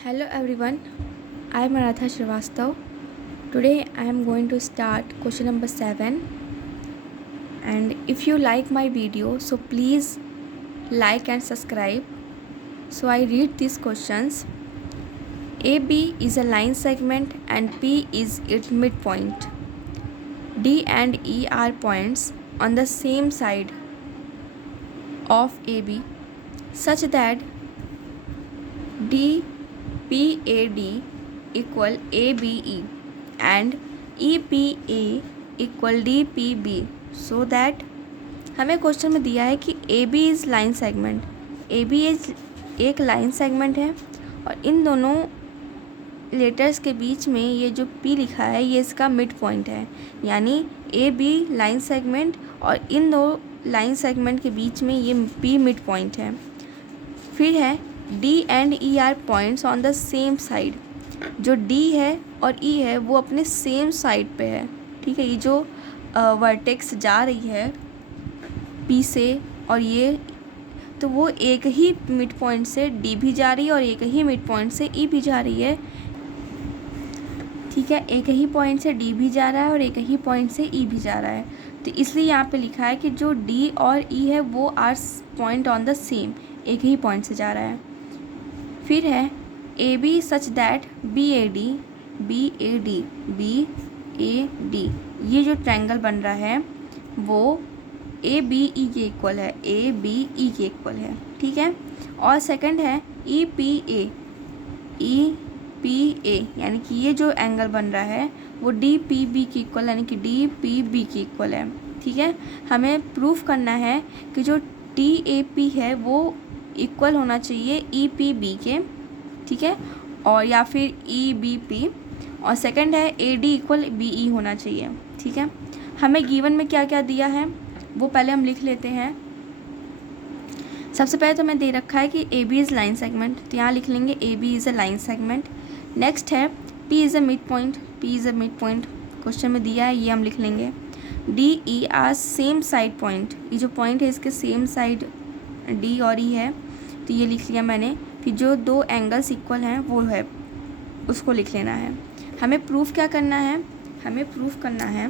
Hello everyone, I am Aradha Srivastav. Today I am going to start question number 7, and if you like my video so please like and subscribe. So I read these questions. AB is a line segment and P is its midpoint. D and E are points on the same side of AB such that DPAD equal ABE and EPA equal DPB, so that हमें question में दिया है कि AB is line segment, AB is एक line segment है और इन दोनों letters के बीच में ये जो P लिखा है ये इसका मिड पॉइंट है, यानी AB लाइन सेगमेंट और इन दो लाइन सेगमेंट के बीच में ये P मिड पॉइंट है। फिर है D and E are points on the same side, जो D है और E है वो अपने सेम साइड पे है। ठीक है, ये जो वर्टेक्स जा रही है P से और ये तो वो एक ही मिड पॉइंट से D भी जा रही है और एक ही मिड पॉइंट से E भी जा रही है। ठीक है, एक ही पॉइंट से D भी जा रहा है और एक ही पॉइंट से E भी जा रहा है, तो इसलिए यहाँ पे लिखा है कि जो D और E है वो are point on the same, एक ही पॉइंट से जा रहा है। फिर है AB सच दैट BAD ये जो ट्रायंगल बन रहा है वो ABE के इक्वल है, ABE के इक्वल है। ठीक है, और सेकंड है EPA यानी कि ये जो एंगल बन रहा है वो DPB के इक्वल यानी कि DPB के इक्वल है। ठीक है, हमें प्रूफ करना है कि जो TAP है वो इक्वल होना चाहिए EPB के, ठीक है, और या फिर EBP, और सेकंड है AD इक्वल BE होना चाहिए। ठीक है, हमें गिवन में क्या क्या दिया है वो पहले हम लिख लेते हैं। सबसे पहले तो हमें दे रखा है कि AB इज़ लाइन सेगमेंट, तो यहाँ लिख लेंगे AB is a line segment. Next है P is a midpoint, P is a midpoint question में दिया है, ये हम लिख लेंगे। DE are same side point, ये जो पॉइंट है इसके सेम साइड D और E है, तो ये लिख लिया मैंने। फिर जो दो एंगल्स इक्वल हैं वो है, उसको लिख लेना है। हमें प्रूफ क्या करना है, हमें प्रूफ करना है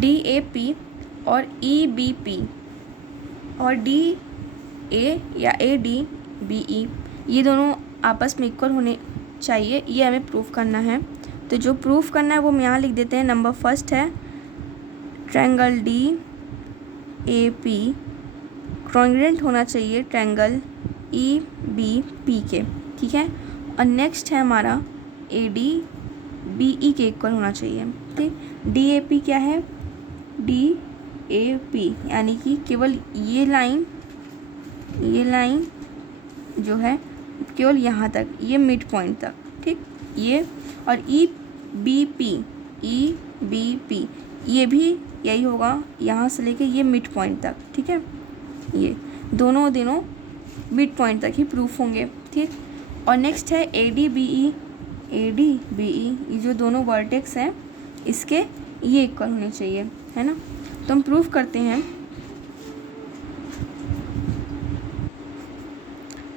DAP और EBP और DA या ADBE ये दोनों आपस में इक्वल होने चाहिए, ये हमें प्रूफ करना है। तो जो प्रूफ करना है वो हम यहाँ लिख देते हैं। नंबर फर्स्ट है ट्रायंगल DAP कॉन्ग्रुएंट होना चाहिए ट्रायंगल EBP के। ठीक है, और नेक्स्ट है हमारा ADBE के इक्वल होना चाहिए। ठीक, DAP क्या है, DAP यानी कि केवल ये लाइन जो है केवल यहाँ तक, ये मिड पॉइंट तक। ठीक, ये और EBP ये भी यही होगा, यहाँ से लेके ये मिड पॉइंट तक। ठीक है, ये दोनों मिड पॉइंट तक ही प्रूफ होंगे। ठीक, और नेक्स्ट है ADBE ये जो दोनों वर्टेक्स हैं इसके ये इक्वल होने चाहिए, है ना। तो हम प्रूफ करते हैं।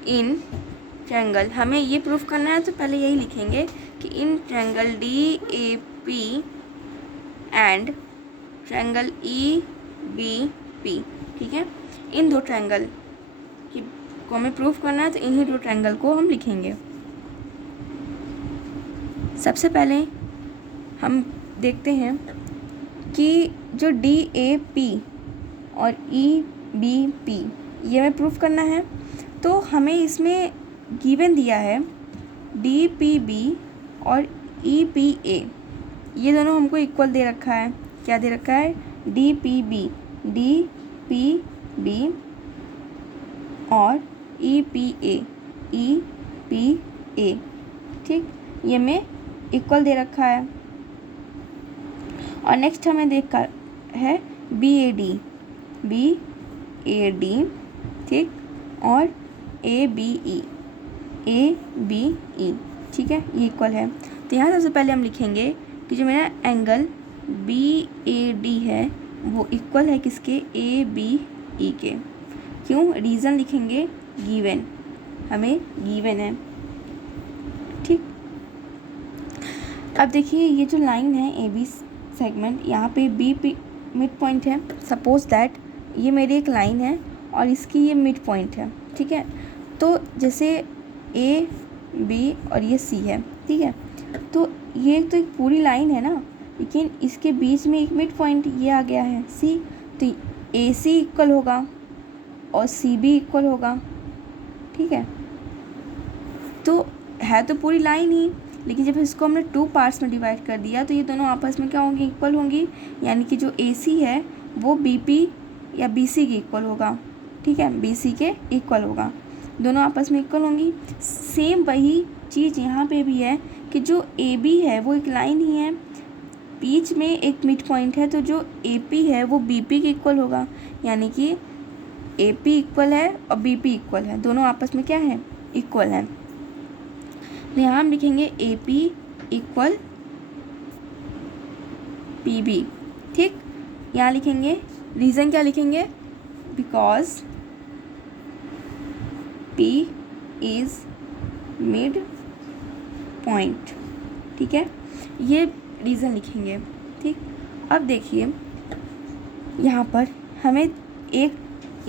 इन ट्रायंगल, हमें ये प्रूफ करना है तो पहले यही लिखेंगे कि in triangle DAP and triangle EBP, ठीक है, इन दो ट्रायंगल को हमें प्रूफ करना है, तो इन्हीं दो ट्रायंगल को हम लिखेंगे। सबसे पहले हम देखते हैं कि जो DAP और EBP ये हमें प्रूफ करना है, तो हमें इसमें गिवन दिया है DPB और EPA, ये दोनों हमको इक्वल दे रखा है। क्या दे रखा है, DPB और EPA ठीक, ये में इक्वल दे रखा है। और नेक्स्ट हमें देखा है BAD ठीक, और ABE ठीक है, ये इक्वल है। तो यहाँ सबसे पहले हम लिखेंगे कि जो मेरा एंगल BAD है वो इक्वल है किसके, ABE के। क्यों, रीज़न लिखेंगे गिवन, हमें गिवन है। ठीक, अब देखिए ये जो लाइन है ए बी सेगमेंट, यहाँ पे बी मिड पॉइंट है। सपोज दैट ये मेरी एक लाइन है और इसकी ये मिड पॉइंट है। ठीक है, तो जैसे ए बी और ये सी है। ठीक है, तो ये तो एक पूरी लाइन है ना, लेकिन इसके बीच में एक मिड पॉइंट ये आ गया है सी, तो ए सी इक्वल होगा और सी बी इक्वल होगा। ठीक है, तो है तो पूरी लाइन ही, लेकिन जब इसको हमने 2 पार्ट्स में डिवाइड कर दिया तो ये दोनों आपस में क्या होंगी, इक्वल होंगी। यानी कि जो ए सी है वो बी पी या बी सी के इक्वल होगा। ठीक है, बी सी के इक्वल होगा, दोनों आपस में इक्वल होंगी। सेम वही चीज़ यहाँ पे भी है कि जो ए बी है वो एक लाइन ही है, बीच में एक मिड पॉइंट है, तो जो ए पी है वो बी पी के इक्वल होगा। यानी कि ए पी इक्वल है और बी पी इक्वल है, दोनों आपस में क्या है, इक्वल है। तो यहाँ हम लिखेंगे A P equal P B. ठीक, यहाँ लिखेंगे, रीज़न क्या लिखेंगे, because P is midpoint. ठीक है, ये रीज़न लिखेंगे। ठीक, अब देखिए यहाँ पर हमें एक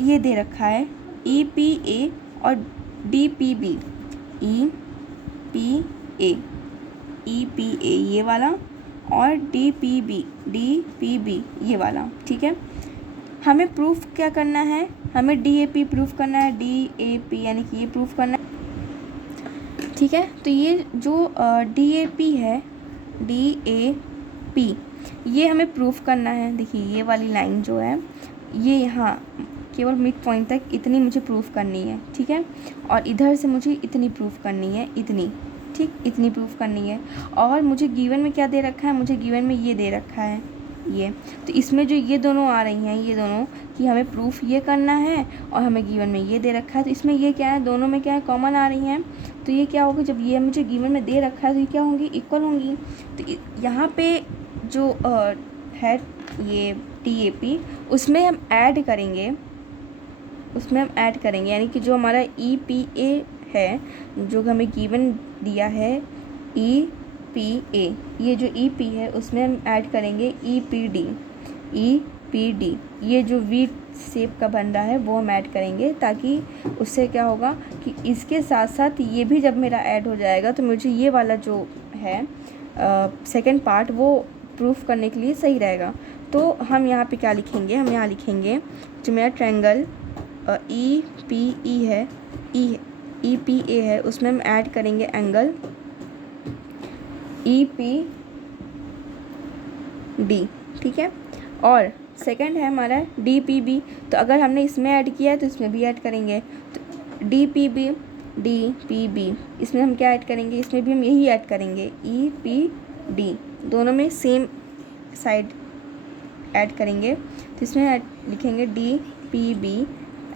ये दे रखा है ई पी ए और D P B. E P A ये वाला और डी पी बी ये वाला। ठीक है, हमें प्रूफ क्या करना है, हमें डी ए पी प्रूफ करना है, डी ए पी यानी कि ये प्रूफ करना है। ठीक है, तो ये जो डी ए पी है, डी ए पी, ये हमें प्रूफ करना है। देखिए ये वाली लाइन जो है ये यहाँ केवल मिड पॉइंट तक इतनी मुझे प्रूफ करनी है। ठीक है, और इधर से मुझे इतनी प्रूफ करनी है, इतनी। ठीक, इतनी प्रूफ करनी है। और मुझे गिवन में क्या दे रखा है, मुझे गिवन में ये दे रखा है ये, तो इसमें जो ये दोनों आ रही हैं, ये दोनों कि हमें प्रूफ ये करना है और हमें गिवन में ये दे रखा है, तो इसमें ये क्या है, दोनों में क्या है, कॉमन आ रही हैं। तो ये क्या होगा, जब ये मुझे गिवन में दे रखा है तो ये क्या होंगी, इक्वल होंगी। तो यहाँ पे जो है ये टी ए पी, उसमें हम ऐड करेंगे, यानी कि जो हमारा ई पी ए है, जो हमें गिवन दिया है ई पी ए, ये जो ई पी है उसमें हम ऐड करेंगे ई पी डी। ये जो वी शेप का बन रहा है वो हम ऐड करेंगे, ताकि उससे क्या होगा कि इसके साथ साथ ये भी जब मेरा ऐड हो जाएगा तो मुझे ये वाला जो है सेकंड पार्ट वो प्रूफ करने के लिए सही रहेगा। तो हम यहाँ पे क्या लिखेंगे, हम यहाँ लिखेंगे जो मेरा ट्रायंगल ई पी ई है, ई पी ए है, उसमें हम ऐड करेंगे एंगल ई पी डी। ठीक है, और सेकंड है हमारा डी पी बी, तो अगर हमने इसमें ऐड किया है तो इसमें भी ऐड करेंगे। तो डी पी बी इसमें हम क्या ऐड करेंगे, इसमें भी हम यही ऐड करेंगे ई पी डी, दोनों में सेम साइड ऐड करेंगे। तो इसमें लिखेंगे D P B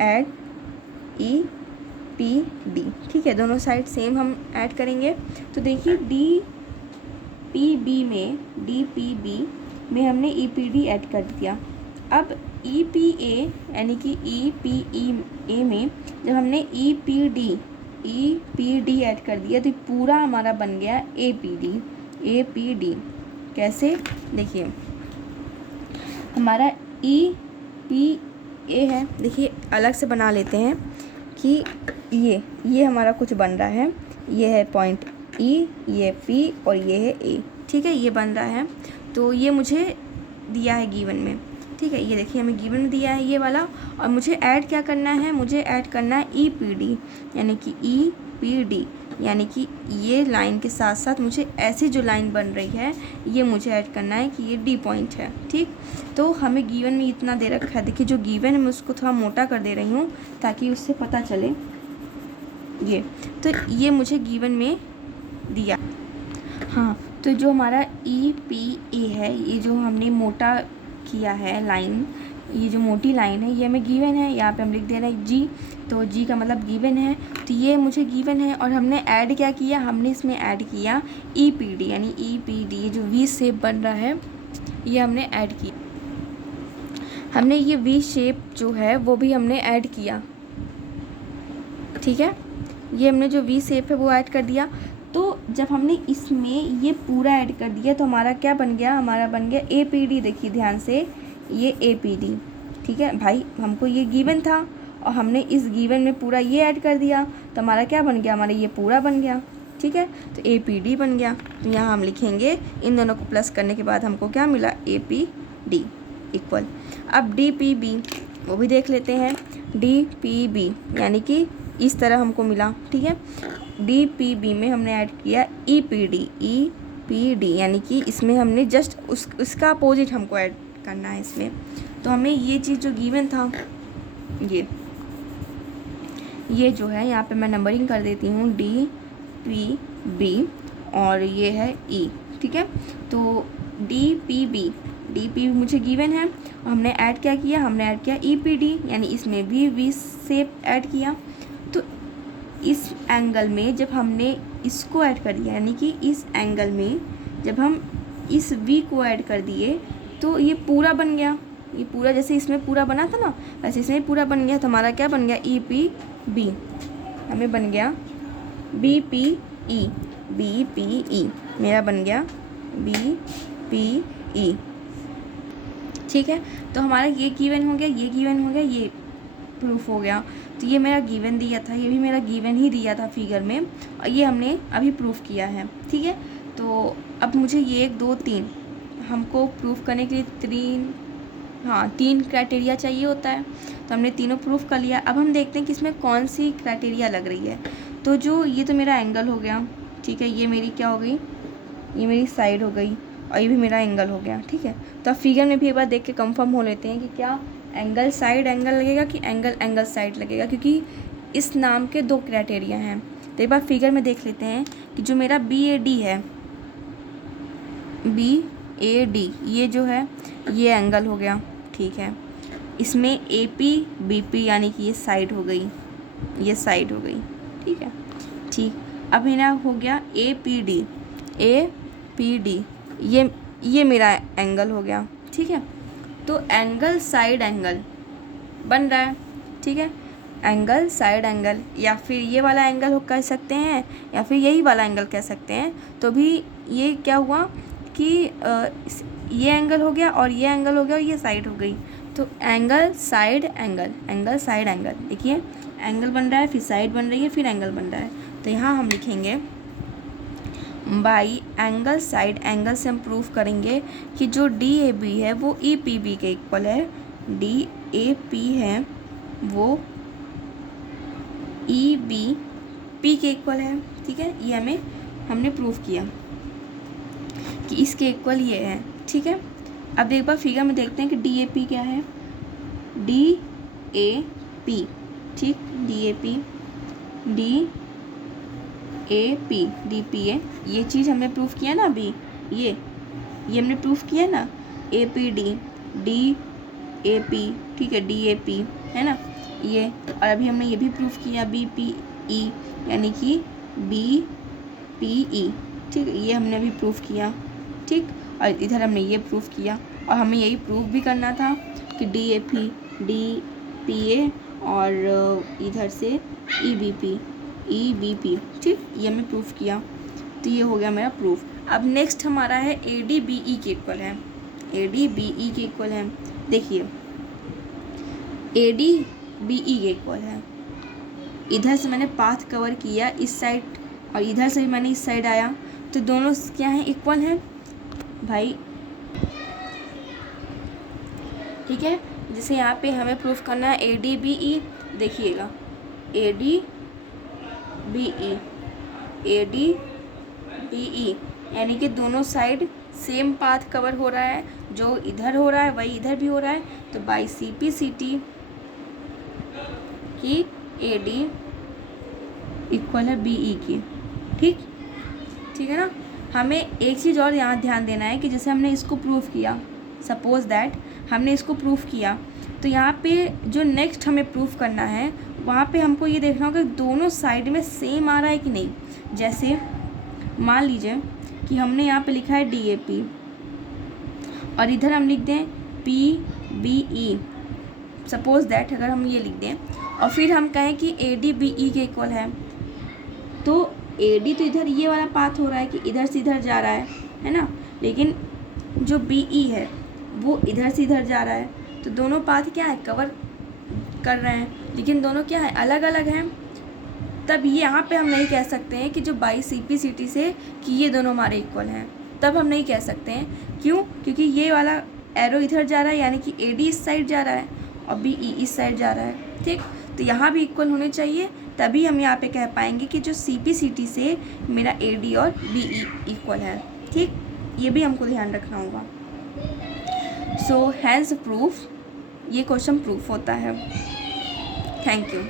add E P D. ठीक है, दोनों साइड सेम हम ऐड करेंगे। तो देखिए डी पी बी में हमने ई पी डी ऐड कर दिया। अब ई पी ए यानी कि ई पी ए में जब हमने ई पी डी ऐड कर दिया तो पूरा हमारा बन गया ए पी डी। कैसे, देखिए हमारा ई पी ए है, देखिए अलग से बना लेते हैं कि ये हमारा कुछ बन रहा है, ये है पॉइंट ई, ये पी और ये है ए। ठीक है, ये बन रहा है, तो ये मुझे दिया है गिवन में। ठीक है, ये देखिए हमें गिवन में दिया है ये वाला, और मुझे ऐड क्या करना है, मुझे ऐड करना है ई पी डी, यानी कि ई पी डी, यानी कि ये लाइन के साथ साथ मुझे ऐसी जो लाइन बन रही है ये मुझे ऐड करना है कि ये डी पॉइंट है। ठीक, तो हमें गिवन में इतना दे रखा है, देखिए जो गिवन है मैं उसको थोड़ा मोटा कर दे रही हूँ ताकि उससे पता चले। ये तो ये मुझे गिवन में दिया। हाँ, तो जो हमारा ई पी ए है, ये जो हमने मोटा किया है लाइन, ये जो मोटी लाइन है ये हमें गिवन है, यहाँ पे हम लिख दे रहे हैं जी, तो जी का मतलब गिवन है, तो ये मुझे गिवन है। और हमने ऐड क्या किया, हमने इसमें ऐड किया ई पी डी, यानी ई पी डी, ये जो वी शेप बन रहा है ये हमने ऐड किया। हमने ये वी शेप जो है वो भी हमने ऐड किया। ठीक है, ये हमने जो वी शेप है वो ऐड कर दिया। तो जब हमने इसमें ये पूरा ऐड कर दिया तो हमारा क्या बन गया, हमारा बन गया ए पी डी। देखिए ध्यान से, ये ए पी डी, ठीक है भाई, हमको ये गिवन था और हमने इस गिवन में पूरा ये ऐड कर दिया तो हमारा क्या बन गया, हमारा ये पूरा बन गया, ठीक है। तो ए पी डी बन गया। तो यहाँ हम लिखेंगे, इन दोनों को प्लस करने के बाद हमको क्या मिला, ए पी डी इक्वल। अब डी पी बी वो भी देख लेते हैं। डी पी बी यानी कि इस तरह हमको मिला, ठीक है। डी पी बी में हमने ऐड किया ई पी डी यानी कि इसमें हमने जस्ट उसका अपोजिट हमको ऐड करना है इसमें। तो हमें ये चीज़ जो गिवन था, ये जो है यहाँ पे मैं नंबरिंग कर देती हूँ, डी पी बी और ये है ई, ठीक है। तो डी पी बी मुझे गिवन है और हमने ऐड क्या किया, हमने ऐड किया ई पी डी यानी इसमें भी वी शेप ऐड किया। तो इस एंगल में जब हमने इसको ऐड कर दिया यानी कि इस एंगल में जब हम इस वी को ऐड कर दिए तो ये पूरा बन गया। ये पूरा जैसे इसमें पूरा बना था ना वैसे इसमें पूरा बन गया। तो हमारा क्या बन गया, ई पी बी हमें बन गया बी पी ई मेरा बन गया बी पी ई, ठीक है। तो हमारा ये गिवन हो गया, ये गिवन हो गया, ये प्रूफ हो गया। तो ये मेरा गिवन दिया था, ये भी मेरा गिवन ही दिया था फिगर में और ये हमने अभी प्रूफ किया है, ठीक है। तो अब मुझे ये 1 2 3 हमको प्रूफ करने के लिए तीन क्राइटेरिया चाहिए होता है। तो हमने तीनों प्रूफ कर लिया। अब हम देखते हैं कि इसमें कौन सी क्राइटेरिया लग रही है। तो जो ये तो मेरा एंगल हो गया, ठीक है, ये मेरी क्या हो गई, ये मेरी साइड हो गई और ये भी मेरा एंगल हो गया, ठीक है। तो अब फिगर में भी एक बार देख के कंफर्म हो लेते हैं कि क्या एंगल साइड एंगल लगेगा कि एंगल साइड लगेगा, क्योंकि इस नाम के 2 क्राइटेरिया हैं। तो एक बार फिगर में देख लेते हैं कि जो मेरा बी ए डी है, बी ए डी ये जो है ये एंगल हो गया, ठीक है। इसमें ए पी बी पी यानी कि ये साइड हो गई, ये साइड हो गई, ठीक है, ठीक। अब मेरा हो गया ए पी डी ये मेरा एंगल हो गया, ठीक है। तो एंगल साइड एंगल बन रहा है, ठीक है। एंगल साइड एंगल या फिर ये वाला एंगल हो कह सकते हैं या फिर यही वाला एंगल कह सकते हैं। तो भी ये क्या हुआ कि ये एंगल हो गया और ये एंगल हो गया और ये साइड हो गई। तो एंगल साइड एंगल देखिए, एंगल बन रहा है फिर साइड बन रही है फिर एंगल बन रहा है। तो यहाँ हम लिखेंगे बाई एंगल साइड एंगल से हम प्रूफ करेंगे कि जो डी ए बी है वो ई पी बी के इक्वल है, डी ए पी है वो ई बी पी के इक्वल है, ठीक है। ये हमने प्रूफ किया कि इसके इक्वल ये है, ठीक है। अब एक बार फिगर में देखते हैं कि डी ए पी क्या है, डी ए पी, ठीक, D A P D P A ये चीज़ हमने प्रूफ किया ना अभी, ये हमने प्रूफ किया ना, A P D A P, ठीक है, डी ए पी है ना ये। और अभी हमने ये भी प्रूफ किया बी पी ई यानी कि बी पी ई, ठीक है, ये हमने अभी प्रूफ किया, ठीक। और इधर हमने ये प्रूफ किया और हमें यही प्रूफ भी करना था कि डी ए पी ए और इधर से ई बी पी, ठीक, ये हमने प्रूफ किया। तो ये हो गया मेरा प्रूफ। अब नेक्स्ट हमारा है ए डी बी ई के इक्वल है, ए डी बी ई के इक्वल है। देखिए ए डी बी ई के इक्वल है, इधर से मैंने पाथ कवर किया इस साइड और इधर से भी मैंने इस साइड आया, तो दोनों क्या हैं, इक्वल हैं भाई, ठीक है। जैसे यहाँ पे हमें प्रूफ करना है ए डी बी ई, देखिएगा ए डी बी ई यानी कि दोनों साइड सेम पाथ कवर हो रहा है, जो इधर हो रहा है वही इधर भी हो रहा है। तो by C P C T की ए डी इक्वल है बी ई की, ठीक है ना। हमें एक चीज़ और यहाँ ध्यान देना है कि जैसे हमने इसको प्रूफ किया, सपोज दैट हमने इसको प्रूफ किया, तो यहाँ पे जो नेक्स्ट हमें प्रूफ करना है वहाँ पे हमको ये देखना होगा कि दोनों साइड में सेम आ रहा है कि नहीं। जैसे मान लीजिए कि हमने यहाँ पे लिखा है डी ए पी और इधर हम लिख दें P B E, suppose that अगर हम ये लिख दें और फिर हम कहें कि ए डी बी ई के इक्वल है, तो AD तो इधर ये वाला पाथ हो रहा है कि इधर से इधर जा रहा है ना, लेकिन जो BE है वो इधर से इधर जा रहा है, तो दोनों पाथ क्या है, कवर कर रहे हैं, लेकिन दोनों क्या है, अलग अलग हैं। तब ये यहाँ पे हम नहीं कह सकते हैं कि जो बाई CP/CT से कि ये दोनों हमारे इक्वल हैं, तब हम नहीं कह सकते हैं। क्यों? क्योंकि ये वाला एरो इधर जा रहा है, यानी कि AD इस साइड जा रहा है और BE इस साइड जा रहा है, ठीक। तो यहाँ भी इक्वल होने चाहिए, तभी हम यहाँ पे कह पाएंगे कि जो CP/CT से मेरा AD और BE इक्वल है, ठीक। ये भी हमको ध्यान रखना होगा। सो हैज़ प्रूफ, ये क्वेश्चन प्रूफ होता है। Thank you.